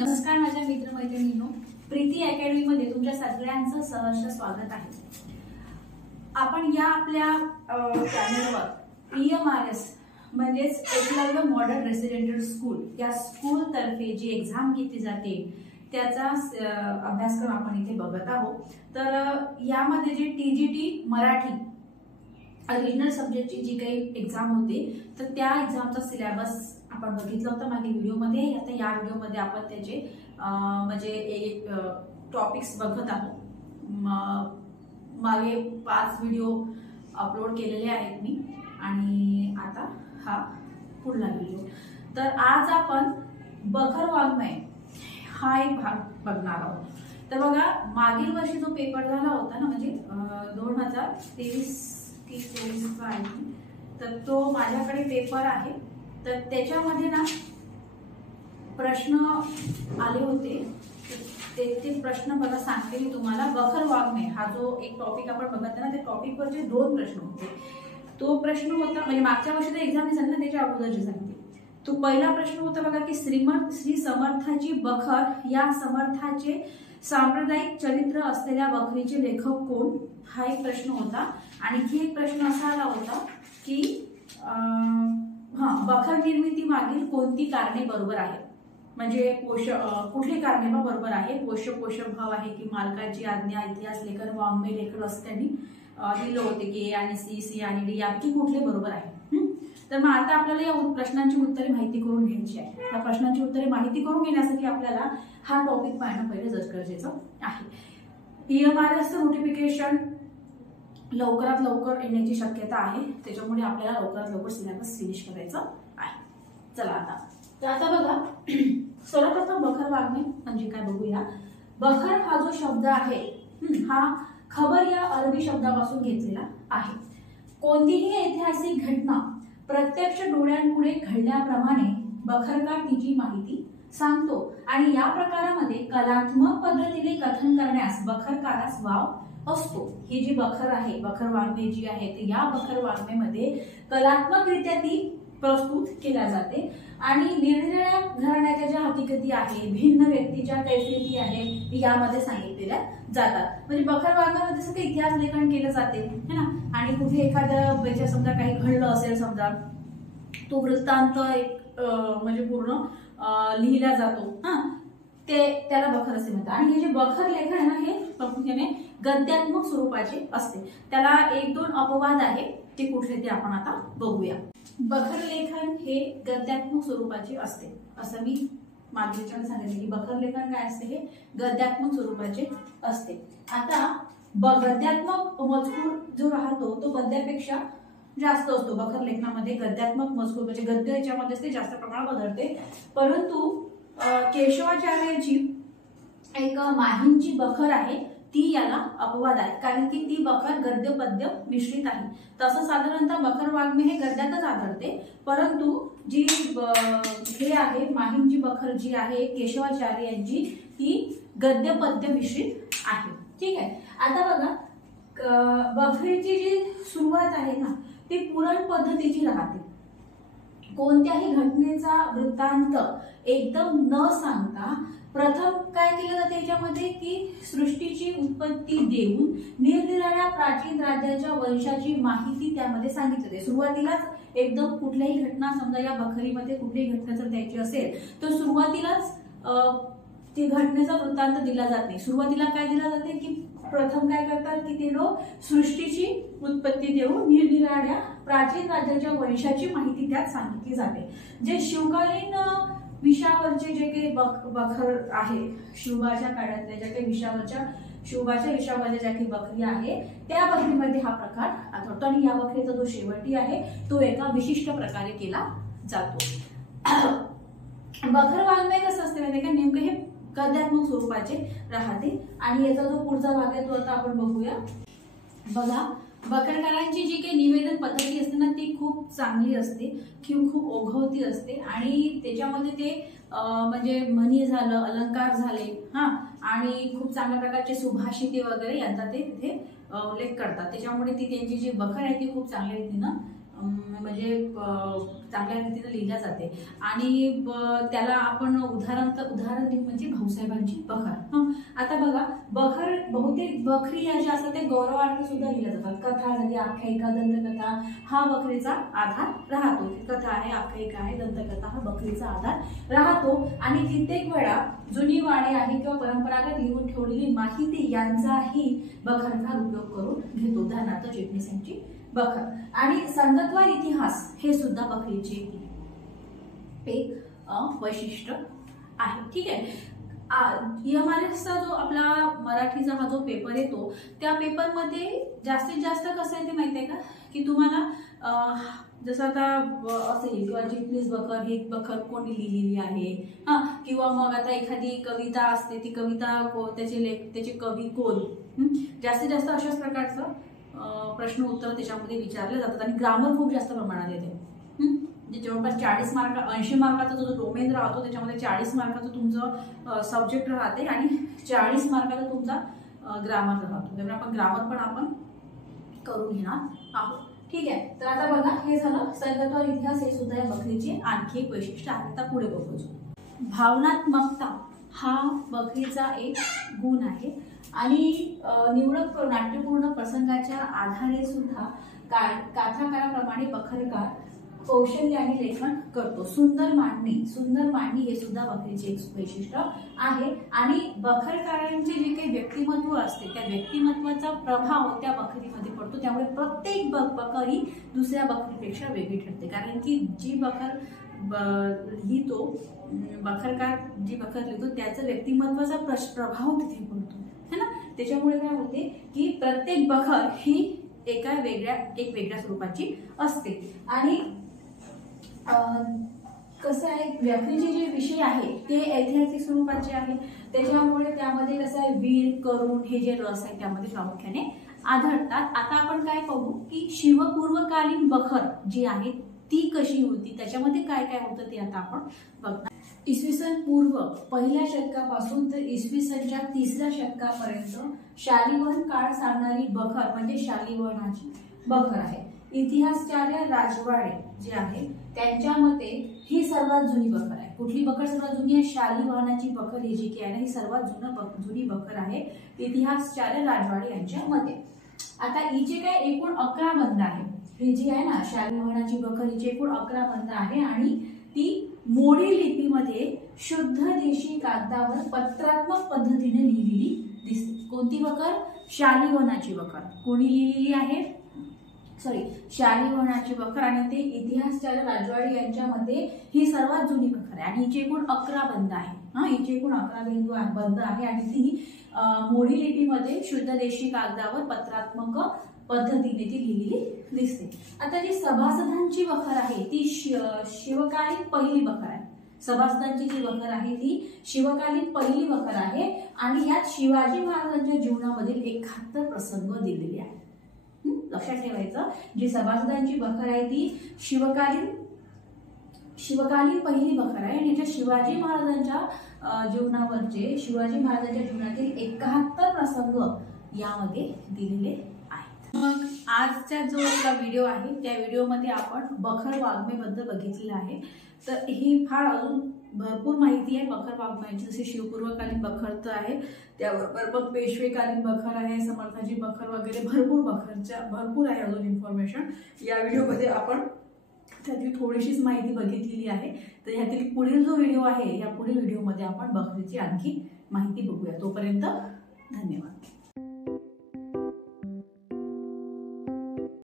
नमस्कार माझ्या मित्रमैत्रिणींनो, प्रीती अकॅडमी मध्ये तुमच्या सगळ्यांचं सहर्ष स्वागत आहे। आपण या आपल्या चॅनलवर EMRS म्हणजेच एकलव्य मॉडर्न रेसिडेंशियल स्कूल या स्कूल तर्फे जी एग्जाम घेतली जाते त्याचा अभ्यासक्रम आपण इथे बघत आहोत। तर यामध्ये जे TGT मराठी ओरिजिनल सब्जेक्टची जी काही एग्जाम होती तर त्या एग्जामचा सिलेबस आपण बघितलं होतं मागील व्हिडिओमध्ये। आता या व्हिडिओमध्ये आपण त्याचे म्हणजे एक टॉपिक्स बघत आहोत। मागे 5 व्हिडिओ अपलोड केलेले आहेत मी आणि आता हा पुढला व्हिडिओ। तर आज आपण बखर वाङ्मय हा एक भाग बघणार आहोत। तर बघा, मागील वर्षी जो पेपर झाला होता ना, म्हणजे 2023 की 24 आहे, तर तो माझ्याकडे पेपर आहे। तर त्याच्यामध्ये ना प्रश्न आले होते, ते प्रश्न बघा सांगते मी तुम्हाला। बखर वाङ्मय हा जो एक टॉपिक आपण बघत ना, त्या टॉपिकवरचे 2 प्रश्न होते। तो प्रश्न होता म्हणजे मागच्या वर्षी एक्झाम झाली ना त्याच्या अगोदरची सांगते। तो पहिला प्रश्न होता बघा की श्री समर्थाची बखर या समर्थाचे सांप्रदायिक चरित्र असलेल्या बखरीचे लेखक कोण, हा एक प्रश्न होता। आणखी एक प्रश्न असा आला होता की बखर निर्मिती मागील कोणती कारणे बरोबर आहेत, म्हणजे कुठली कारणे बरोबर आहे, पोषक भाव आहे की मालकाची आज्ञा, इतिहास लेखन, वाङ्मय लेखन असं त्यांनी दिलं होते की आणि सी आणि डी यापैकी कुठले बरोबर आहे। तर मग आता आपल्याला या प्रश्नांची उत्तरे माहिती करून घ्यायची आहे। त्या प्रश्नांची उत्तरे माहिती करून घेण्यासाठी आपल्याला हा टॉपिक पाहणं पहिले गरजेचं आहे। EMRS नोटिफिकेशन लवकरात लवकर येण्याची शक्यता आहे, त्याच्यामुळे आपल्याला लवकरात लवकर सिलेबस फिनिश करायचं आहे। चला आता बघा, सर्वप्रथम बखर वाङ्मय म्हणजे काय बघूया। बखर हा जो शब्द आहे हा खबर या अरबी शब्दापासून घेतलेला आहे। कोणतीही ऐतिहासिक घटना प्रत्यक्ष डोळ्यांपुढे घडल्याप्रमाणे बखरकार तिची माहिती सांगतो आणि या प्रकारामध्ये कलात्मक पद्धतीने कथन करण्यास बखरकारास वाव असतो। ही जी बखर आहे, बखर वाङ्मय जी आहे, तर या बखर वाङ्मयमध्ये कलात्मकरित्या ती प्रस्तुत केल्या जाते आणि निरनिराळ्या घराण्याच्या ज्या हकीकती आहे, भिन्न व्यक्तीच्या कैफियती आहे, यामध्ये सांगितलेल्या जातात। म्हणजे बखर वाङ्मयामध्ये सगळं इतिहास लेखन केलं जाते है ना, आणि कुठे एखाद्या समजा काही घडलं असेल, समजा तो वृत्तांत एक म्हणजे पूर्ण लिहिला जातो, त्याला बखर असे म्हणतात। आणि हे जे बखर लेखन आहे ना, हे प्रामुख्याने गद्यात्मक स्वरूपाचे असते। त्याला 1-2 अपवाद आहे, ते कुठले ते आपण आता बघूया। बखर लेखन हे गद्यात्मक स्वरूपाचे असते, असं मी मागील सांगितले की बखर लेखन काय असते, हे गद्यात्मक स्वरूपाचे असते। आता गद्यात्मक मजकूर जो राहतो तो गद्यापेक्षा जास्त असतो। बखर लेखनामध्ये गद्यात्मक मजकूर म्हणजे गद्य याच्यामध्ये ते जास्त प्रमाणात बदलते, परंतु केशवाचार्यांची एक माहींची बखर आहे ती याला अपवाद आहे, कारण की ती बखर गद्य पद्य मिश्रित आहे। तसं साधारणतः बखर वाङ्मय हे गद्यातच आढळते, परंतु जी हे आहे माहींची बखर जी आहे केशवाचार्य यांची, ती गद्य पद्य मिश्रित आहे। ठीक आहे। आता बघा, बखरीची जी सुरुवात आहे ना ती पुराण पद्धतीची राहते। कोणत्याही घटनेचा वृत्तांत एकदम न सांगता प्रथम काय केलं जाते याच्यामध्ये की सृष्टीची उत्पत्ती देऊन निरनिराळ्या प्राचीन राज्याच्या वंशाची माहिती त्यामध्ये सांगितली जाते। सुरुवातीलाच एकदम कुठल्याही घटना, समजा या बखरीमध्ये कुठलीही घटना जर द्यायची असेल तर सुरुवातीलाच ती घटनेचा वृत्तांत दिला जात नाही। सुरुवातीला काय दिला जाते की प्रथम काय करतात की ते लोक सृष्टीची उत्पत्ती देऊन निरनिराळ्या प्राचीन राज्याच्या वंशाची माहिती त्यात सांगितली जाते। जे शिवकालीन विषयावरचे जे काही बखर आहे, शिवाच्या काळातल्या ज्या काही शिवाच्या विषयावरच्या ज्या काही बखरी आहे त्या बखरीमध्ये हा प्रकार आढळतो आणि या बखरीचा जो शेवटी आहे तो एका विशिष्ट प्रकारे केला जातो। बखर वाङ्मय कसं असते माहिती का, नेमकं हे गद्यात्मक स्वरूपाचे राहते आणि याचा जो पुढचा भाग आहे तो आता आपण बघूया। बघा, बखरकारांची जी काही निवेदन पद्धती असते ना ती खूप चांगली असते, खूप ओघवती असते आणि त्याच्यामध्ये ते म्हणजे म्हणी झालं, अलंकार झाले आणि खूप चांगल्या प्रकारचे सुभाषिते वगैरे यांचा ते तिथे उल्लेख करतात। त्याच्यामुळे ती त्यांची जी बखर आहे ती खूप चांगल्या रीतीनं म्हणजे चांगल्या रीतीने लिहिल्या जाते आणि त्याला आपण उदाहरण म्हणजे भाऊसाहेबांची बखर. आता बघा, बखर बहुतेक बखरी या ज्या असतात ते गौरवार्थ सुद्धा लिहिल्या जातात. कथा झाली, आख्यायिका, दंतकथा हा बखरीचा आधार राहतो. कथा आहे, आख्यायिका आहे, दंतकथा हा बखरीचा आधार राहतो. आणि कित्येक वेळा जुनी वाणी आहे किंवा परंपरागत लिहून ठेवलेली माहिती यांचाही बखरकार उपयोग करून घेतो. उदाहरणार्थ चिटणीसांची बखर. आणि संगतवार इतिहास हे सुद्धा बखरीचे एक वैशिष्ट्य आहे. ठीक आहे. EMRSचा जो आपला मराठीचा हा जो पेपर येतो त्या पेपरमध्ये जास्तीत जास्त कसं आहे ते माहिती आहे का, की तुम्हाला जसं आता असेल किंवा चिटणीस बखर ही बखर कोणी लिहिलेली आहे, किंवा मग आता एखादी कविता असते ती कविता त्याचे कवी कोण, जास्तीत जास्त अशाच प्रकारचं प्रश्न उत्तर त्याच्यामध्ये विचारले जातात. आणि ग्रामर खूप जास्त प्रमाणात येते. जवळपास 40 मार्क 80 मार्काचा जो डोमेन राहतो त्याच्यामध्ये 40 मार्काचं तुमचं सब्जेक्ट राहते आणि 40 मार्काचा तुमचा ग्रामर राहतो. त्यामुळे आपण ग्रामर पण आपण करून घेणार आहोत. ठीक आहे. तर आता बघा, हे झालं संगतवार इतिहास. हे सुद्धा या बखरीचे आणखी एक वैशिष्ट्य आहे. आता पुढे बघू. भावनात्मकता हा बखरीचा एक गुण आहे आणि निवडक नाट्यपूर्ण प्रसंगाच्या आधारे सुद्धा कथाकाराप्रमाणे बखरकार कौशल्याने लेखन करतो. सुंदर मांडणी हे सुद्धा बखरीचे एक वैशिष्ट्य आहे. आणि बखरकारांचे जे काही व्यक्तिमत्व असते त्या व्यक्तिमत्वाचा प्रभाव त्या बखरीमध्ये पडतो. त्यामुळे प्रत्येक बखरी दुसऱ्या बखरीपेक्षा वेगळी ठरते. कारण की जी बखर लिहितो, बखरकार जी बखर लिहितो त्याचं व्यक्तिमत्वाचा प्रभाव तिथे पडतो है ना. त्याच्यामुळे काय होते की प्रत्येक बखर ही एक वेगळ्या स्वरूपाची असते. आणि कसं आहे, बखरीचे जे विषय आहे ते ऐतिहासिक स्वरूपाचे आहे. त्याच्यामुळे त्यामध्ये कसं आहे, वीर करुण हे जे रस आहे त्यामध्ये प्रामुख्याने आढळतात. आता आपण काय पाहू की शिवपूर्वकालीन बखर जी आहे ती कशी होती, त्याच्यामध्ये काय काय होतं ते आता आपण बघणार. इसवी सन पूर्व 1ल्या शतकापासून तर इसवी सनच्या 3ऱ्या शतकापर्यंत शालिवन काळ सांगणारी बखर म्हणजे शालिवनाची बखर आहे. इतिहासचार्य राजवाडे जे आहे त्यांच्या मते ही सर्वात जुनी बखर आहे. कुठली बखर सर्वात जुनी आहे? शालिवाहनाची बखर ही जी की आहे ना ही सर्वात जुनी बखर आहे इतिहासचार्य राजवाडे यांच्या मते. आता हिचे काय एकूण 11 बंध आहे. ही जी आहे ना शालिवाहनाची बखर हिचे एकूण 11 बंध आहे आणि ती मोडी लिपीमध्ये शुद्ध देशी कागदावर पत्रात्मक पद्धतीने लिहिलेली दिसते. कोणती बखर? शालिवाहनाची बखर. कोणी लिहिलेली आहे? शालिवाहनाची बखर. आणि ते इतिहासचार्य राजवाडे यांच्या मते ही सर्वात जुनी बखर आहे आणि हिचे एकूण 11 बंध आहे. हिचे एकूण 11 बंध आहे आणि ती मोडी लिपीमध्ये शुद्ध देशी कागदावर पत्रात्मक पद्धतीने ती लिहिलेली दिसते. आता जी सभासदांची बखर आहे ती शिवकालीन पहिली बखर आहे. सभासदांची जी बखर आहे ती शिवकालीन पहिली बखर आहे आणि यात शिवाजी महाराजांच्या जीवनामधील 71 प्रसंग दिलेले आहेत. लक्षात ठेवायचं, जी सभासदांची बखर आहे ती शिवकालीन पहिली बखर आहे आणि याच्या शिवाजी महाराजांच्या जीवनातील 71 प्रसंग यामध्ये दिलेले आहेत. मग आजचा जो आपला व्हिडिओ आहे त्या व्हिडिओमध्ये आपण बखर वाङ्मयबद्दल बघितलेलं आहे. तर ही फार अजून भरपूर माहिती आहे बखर वाङ्मयाची. जसे शिवपूर्वकालीन बखर आहे, त्याबरोबर मग पेशवेकालीन बखर आहे, समर्थाची बखर वगैरे भरपूर आहे अजून इन्फॉर्मेशन. या व्हिडिओमध्ये आपण त्याची थोडीशीच माहिती बघितलेली आहे. तर ह्यातील पुढील जो व्हिडिओ आहे या पुढील व्हिडिओमध्ये आपण बखरीची आणखी माहिती बघूया. तोपर्यंत धन्यवाद.